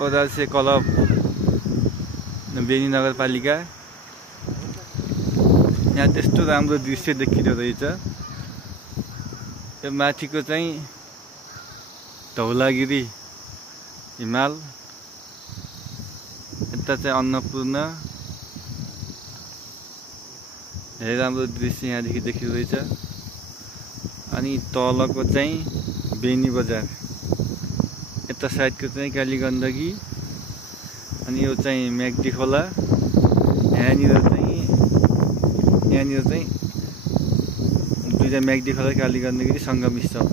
ओदालसे club Beni नगरपालिका यहाँ त्यस्तो राम्रो दृश्य देखिँदो रहेछ। यो माथिको चाहिँ धौलागिरी हिमाल, यता चाहिँ अन्नपूर्ण। धेरै राम्रो दृश्य यहाँदेखि देखिँदो रहेछ। अनि तलको चाहिँ बेनी बजार, यता साइडको चाहिँ कालीगण्डकी, अनि यो चाहिँ म्याग्दी खोला। यहाँनिर चाहिँ दुईटा म्याग्दी खोला कालीगण्डकी सङ्गम स्थल।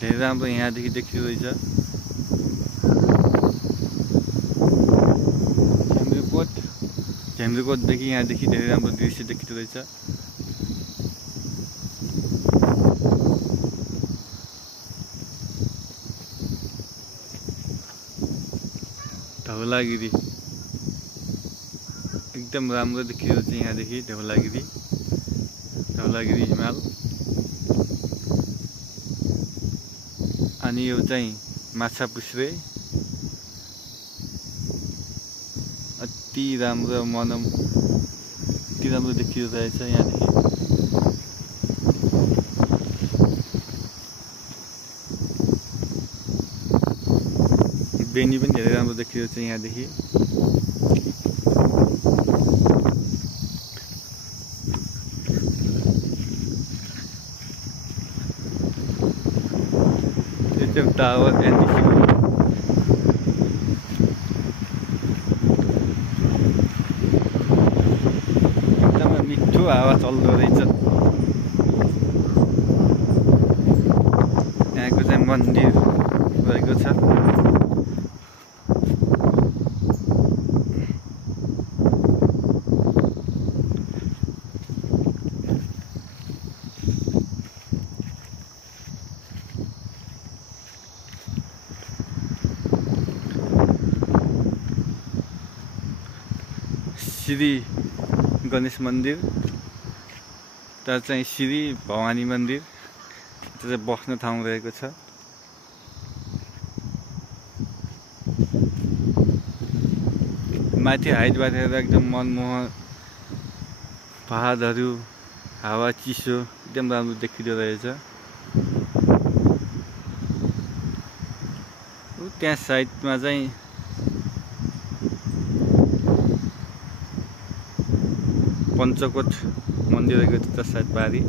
धेरै राम्रो यहाँदेखि देखिँदो रहेछ। झ्याम्रीकोटदेखि यहाँदेखि धेरै राम्रो दृश्य देखिँदो रहेछ। धौलागिरी एकदम राम्रो देखिँदो रहेछ यहाँदेखि। धौलागिरी हिमाल। अनि यो चाहिँ माछापुच्छ्रे, अति राम्रो मनम, अति राम्रो देखिँदो रहेछ यहाँदेखि। बेनी पनि धेरै राम्रो देखिँदो रहेछ यहाँदेखि। त्यो टावर एनटिसीको एकदमै मिठो हावा चल्दो रहेछ। यहाँको चाहिँ मन्दिर रहेको छ। श्री गणेश मन्दिर, त्यहाँ चाहिँ श्री भवानी मन्दिर, त्यो चाहिँ बस्ने ठाउँ रहेको छ। माथि हाइटबाट हेर्दा एकदम मनमोहक पहाडहरू, हावा चिसो, एकदम राम्रो देखिँदो रहेछ। त्यहाँ साइडमा चाहिँ पञ्चकोट मन्दिर रहेको छ, सायद बारी।